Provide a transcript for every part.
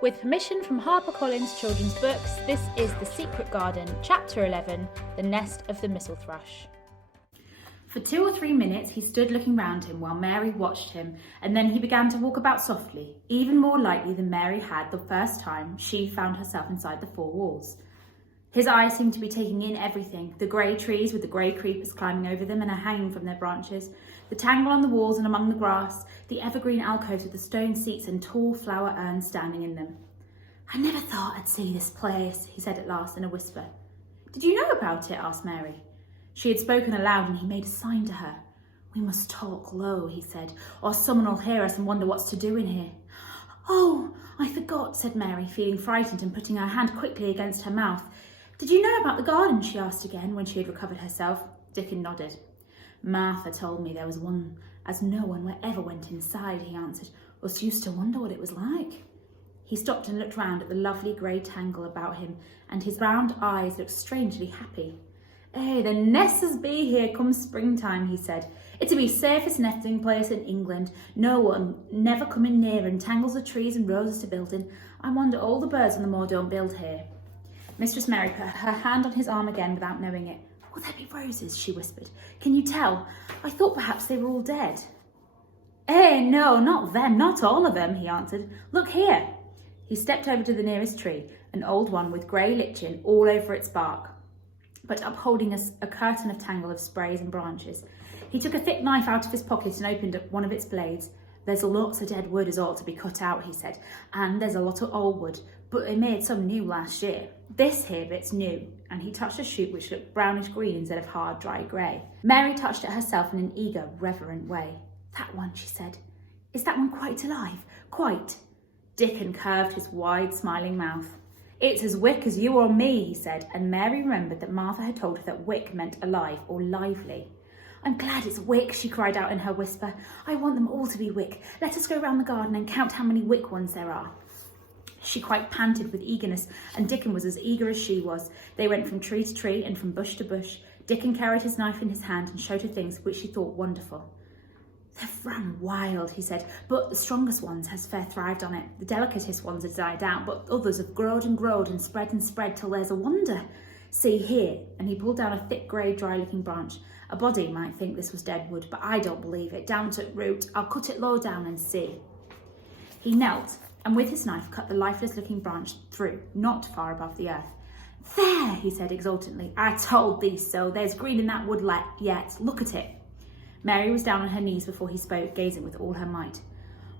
With permission from HarperCollins Children's Books, this is The Secret Garden, Chapter 11, The Nest of the Missel Thrush. For 2 or 3 minutes he stood looking round him while Mary watched him, and then he began to walk about softly, even more lightly than Mary had the first time she found herself inside the 4 walls. His eyes seemed to be taking in everything, the grey trees with the grey creepers climbing over them and hanging from their branches, the tangle on the walls and among the grass, the evergreen alcoves with the stone seats and tall flower urns standing in them. "I never thought I'd see this place," he said at last in a whisper. "Did you know about it?" asked Mary. She had spoken aloud and he made a sign to her. "We must talk low," he said, "or someone will hear us and wonder what's to do in here." "Oh, I forgot," said Mary, feeling frightened and putting her hand quickly against her mouth. "Did you know about the garden?" she asked again when she had recovered herself. Dickon nodded. "Martha told me there was one, as no one ever went inside," he answered. "Us used to wonder what it was like." He stopped and looked round at the lovely grey tangle about him, and his round eyes looked strangely happy. The nests be here come springtime," he said. "It's be safest nesting place in England. No one never coming near and tangles of trees and roses to build in. I wonder all the birds on the moor don't build here." Mistress Mary put her hand on his arm again without knowing it. "Will there be roses?" she whispered. "Can you tell? I thought perhaps they were all dead." No, not them, not all of them," he answered. "Look here." He stepped over to the nearest tree, an old one with grey lichen all over its bark, but upholding a curtain of tangle of sprays and branches. He took a thick knife out of his pocket and opened up one of its blades. "There's lots of dead wood as ought to be cut out," he said, "and there's a lot of old wood, but I made some new last year. This here bit's new," and he touched a shoot which looked brownish green instead of hard, dry grey. Mary touched it herself in an eager, reverent way. "That one," she said. "Is that one quite alive? Quite?" Dickon curved his wide, smiling mouth. "It's as wick as you or me," he said, and Mary remembered that Martha had told her that wick meant alive or lively. "I'm glad it's wick," she cried out in her whisper. "I want them all to be wick. Let us go round the garden and count how many wick ones there are." She quite panted with eagerness, and Dickon was as eager as she was. They went from tree to tree and from bush to bush. Dickon carried his knife in his hand and showed her things which she thought wonderful. "They've run wild," he said, "but the strongest ones has fair thrived on it. The delicatest ones have died out, but others have growed and spread till there's a wonder. See here," and he pulled down a thick grey dry-looking branch. "A body might think this was dead wood, but I don't believe it. Down to root. I'll cut it low down and see." He knelt, and with his knife cut the lifeless-looking branch through, not far above the earth. "There," he said exultantly. "I told thee so. There's green in that wood yet. Look at it." Mary was down on her knees before he spoke, gazing with all her might.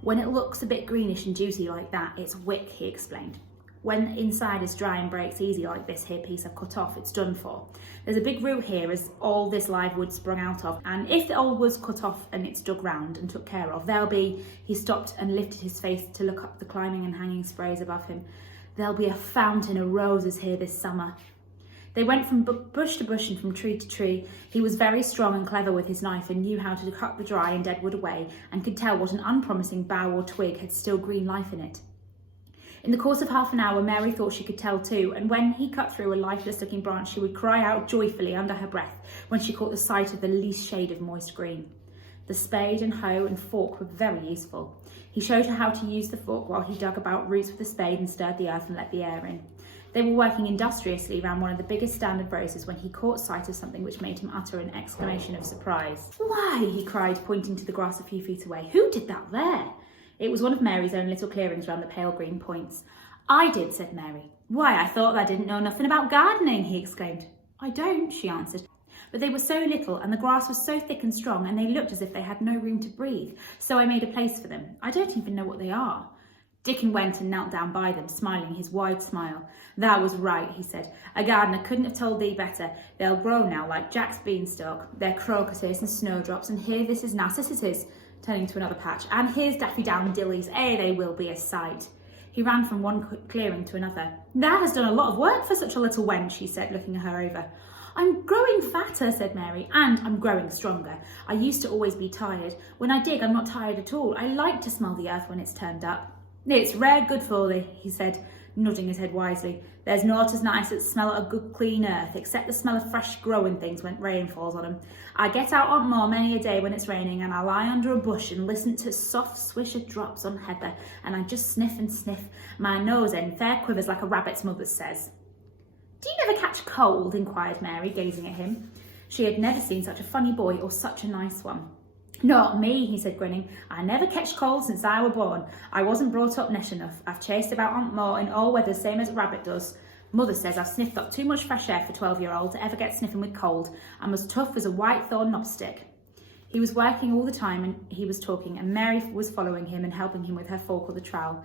"When it looks a bit greenish and juicy like that, it's wick," he explained. "When inside is dry and breaks easy like this here piece I've cut off, it's done for. There's a big root here as all this live wood sprung out of, and if the old wood's cut off and it's dug round and took care of, there'll be—" He stopped and lifted his face to look up the climbing and hanging sprays above him. "There'll be a fountain of roses here this summer." They went from bush to bush and from tree to tree. He was very strong and clever with his knife and knew how to cut the dry and dead wood away, and could tell what an unpromising bough or twig had still green life in it. In the course of half an hour, Mary thought she could tell too, and when he cut through a lifeless-looking branch, she would cry out joyfully under her breath when she caught the sight of the least shade of moist green. The spade and hoe and fork were very useful. He showed her how to use the fork while he dug about roots with the spade and stirred the earth and let the air in. They were working industriously round one of the biggest standard roses when he caught sight of something which made him utter an exclamation of surprise. "Why," he cried, pointing to the grass a few feet away, "who did that there?" It was one of Mary's own little clearings round the pale green points. "I did," said Mary. "Why, I thought I didn't know nothing about gardening," he exclaimed. "I don't," she answered. "But they were so little and the grass was so thick and strong and they looked as if they had no room to breathe, so I made a place for them. I don't even know what they are." Dickon went and knelt down by them, smiling his wide smile. "Thou was right," he said. "A gardener couldn't have told thee better. They'll grow now like Jack's beanstalk. They're crocuses and snowdrops, and here this is narcissuses," turning to another patch, "and here's daffydowndillies. They will be a sight." He ran from one clearing to another. "Thou hast done a lot of work for such a little wench," he said, looking her over. "I'm growing fatter," said Mary, "and I'm growing stronger. I used to always be tired. When I dig, I'm not tired at all. I like to smell the earth when it's turned up." "It's rare good for thee," he said, nodding his head wisely. There's naught as nice as the smell of a good clean earth, except the smell of fresh growing things when rain falls on them. I get out on moor many a day when it's raining, and I lie under a bush and listen to soft swish of drops on heather, and I just sniff and sniff. My nose end fair quivers like a rabbit's mother says. Do you never catch cold? Inquired Mary, gazing at him. She had never seen such a funny boy or such a nice one. Not me, he said, grinning. I never catch cold since I were born. I wasn't brought up nesh enough. I've chased about on moor in all weathers, same as a rabbit does. Mother says I've sniffed up too much fresh air for 12-year-old to ever get sniffing with cold. I'm as tough as a white thorn knobstick. He was working all the time and he was talking, and Mary was following him and helping him with her fork or the trowel.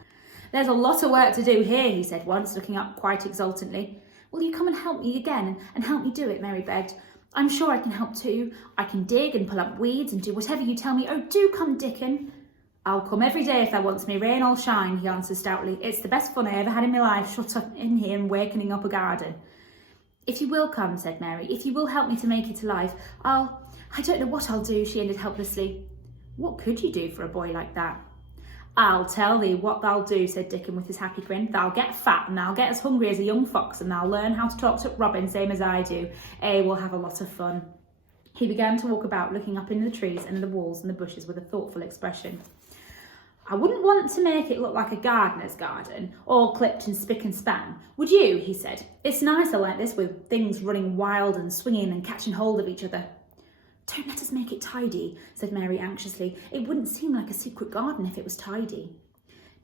There's a lot of work to do here, he said once, looking up quite exultantly. Will you come and help me again and help me do it, Mary begged. I'm sure I can help too. I can dig and pull up weeds and do whatever you tell me. Oh, do come, Dickon. I'll come every day if thou wants me, rain or shine, he answered stoutly. It's the best fun I ever had in my life, shut up in here and wakening up a garden. If you will come, said Mary, if you will help me to make it alive, I don't know what I'll do, she ended helplessly. What could you do for a boy like that? I'll tell thee what thou'll do, said Dickon with his happy grin. Thou'll get fat and thou'll get as hungry as a young fox, and thou'll learn how to talk to Robin same as I do. We'll have a lot of fun. He began to walk about, looking up into the trees and the walls and the bushes with a thoughtful expression. I wouldn't want to make it look like a gardener's garden, all clipped and spick and span. Would you? He said. It's nicer like this, with things running wild and swinging and catching hold of each other. Don't let us make it tidy, said Mary anxiously. It wouldn't seem like a secret garden if it was tidy.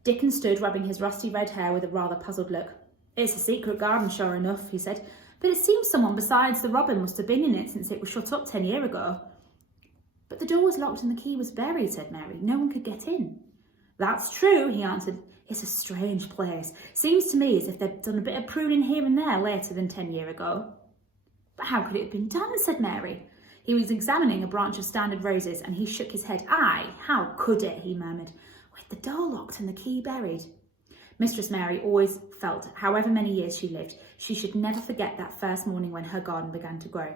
Dickon stood rubbing his rusty red hair with a rather puzzled look. It's a secret garden, sure enough, he said, but it seems someone besides the robin must have been in it since it was shut up 10 years ago. But the door was locked and the key was buried, said Mary. No one could get in. That's true, he answered. It's a strange place. Seems to me as if they'd done a bit of pruning here and there later than 10 years ago. But how could it have been done, said Mary. He was examining a branch of standard roses and he shook his head. Aye, how could it, he murmured, with the door locked and the key buried. Mistress Mary always felt, however many years she lived, she should never forget that first morning when her garden began to grow.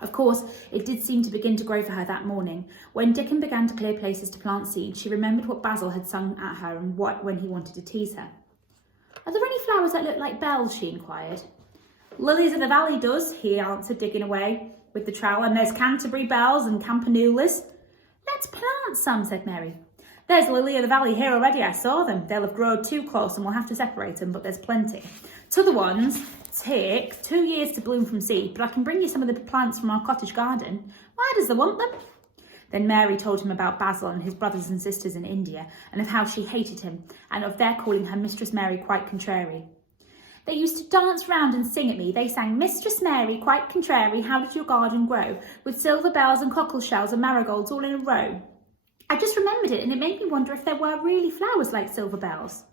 Of course, it did seem to begin to grow for her that morning. When Dickon began to clear places to plant seed, she remembered what Basil had sung at her and when he wanted to tease her. Are there any flowers that look like bells, she inquired. Lilies of the valley does, he answered, digging away with the trowel, and there's Canterbury bells and campanulas. Let's plant some, said Mary. There's lily of the valley here already, I saw them. They'll have grown too close and we'll have to separate them, but there's plenty. T'other ones take 2 years to bloom from seed, but I can bring you some of the plants from our cottage garden. Why does they want them? Then Mary told him about Basil and his brothers and sisters in India, and of how she hated him, and of their calling her Mistress Mary quite contrary. They used to dance round and sing at me. They sang, Mistress Mary, quite contrary, how did your garden grow? With silver bells and cockle shells and marigolds all in a row. I just remembered it, and it made me wonder if there were really flowers like silver bells.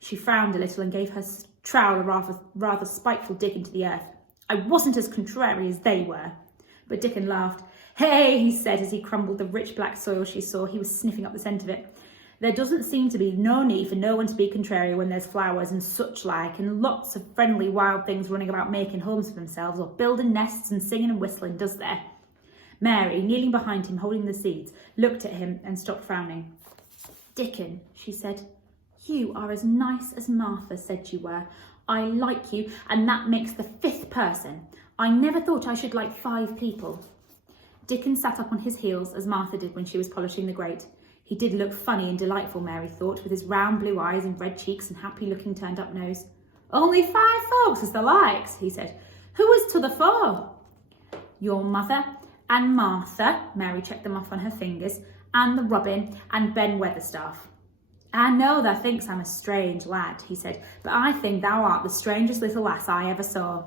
She frowned a little and gave her trowel a rather spiteful dig into the earth. I wasn't as contrary as they were. But Dickon laughed. Hey, he said as he crumbled the rich black soil she saw. He was sniffing up the scent of it. There doesn't seem to be no need for no one to be contrary when there's flowers and such like, and lots of friendly wild things running about making homes for themselves or building nests and singing and whistling, does there? Mary, kneeling behind him, holding the seeds, looked at him and stopped frowning. Dickon, she said, you are as nice as Martha said you were. I like you, and that makes the 5th person. I never thought I should like 5 people. Dickon sat up on his heels as Martha did when she was polishing the grate. He did look funny and delightful, Mary thought, with his round blue eyes and red cheeks and happy-looking turned-up nose. Only 5 folks as the likes, he said. Who is t'other 4? Your mother and Martha, Mary checked them off on her fingers, and the robin and Ben Weatherstaff. I know thou thinks I'm a strange lad, he said, but I think thou art the strangest little lass I ever saw.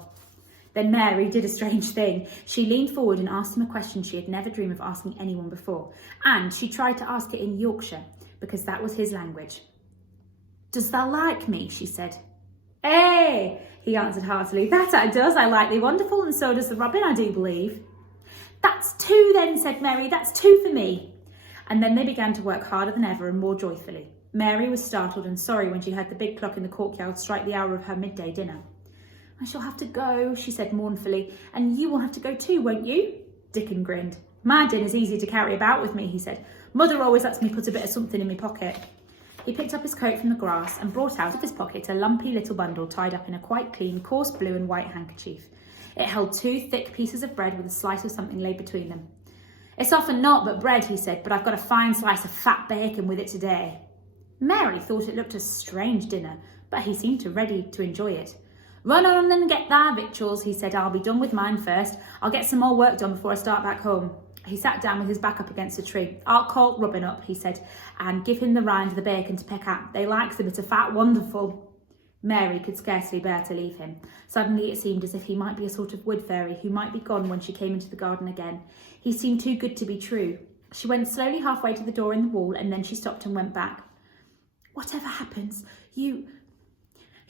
Then Mary did a strange thing. She leaned forward and asked him a question she had never dreamed of asking anyone before, and she tried to ask it in Yorkshire, because that was his language. Does thou like me? She said. Eh, he answered heartily. That I does. I like thee wonderful, and so does the robin, I do believe. That's 2 then, said Mary. That's 2 for me. And then they began to work harder than ever and more joyfully. Mary was startled and sorry when she heard the big clock in the courtyard strike the hour of her midday dinner. I shall have to go, she said mournfully, and you will have to go too, won't you? Dickon grinned. My dinner's easy to carry about with me, he said. Mother always lets me put a bit of something in my pocket. He picked up his coat from the grass and brought out of his pocket a lumpy little bundle tied up in a quite clean, coarse blue and white handkerchief. It held 2 thick pieces of bread with a slice of something laid between them. "It's often naught but bread," he said, "but I've got a fine slice of fat bacon with it today." Mary thought it looked a strange dinner, but he seemed ready to enjoy it. "Run on and get thy victuals," he said. "I'll be done with mine first. I'll get some more work done before I start back home." He sat down with his back up against a tree. "I'll call Rubbin up," he said, "and give him the rind of the bacon to peck at. They likes a bit of fat wonderful." Mary could scarcely bear to leave him. Suddenly it seemed as if he might be a sort of wood fairy who might be gone when she came into the garden again. He seemed too good to be true. She went slowly halfway to the door in the wall, and then she stopped and went back. "Whatever happens, you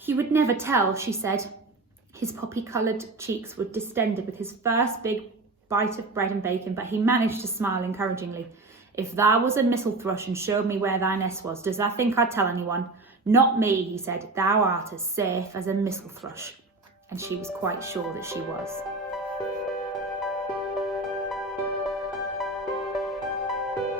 would never tell," she said. His poppy-coloured cheeks were distended with his first big bite of bread and bacon, but he managed to smile encouragingly. "If thou was a missel thrush and showed me where thy nest was, does thou think I'd tell anyone? Not me," he said. "Thou art as safe as a missel thrush." And she was quite sure that she was.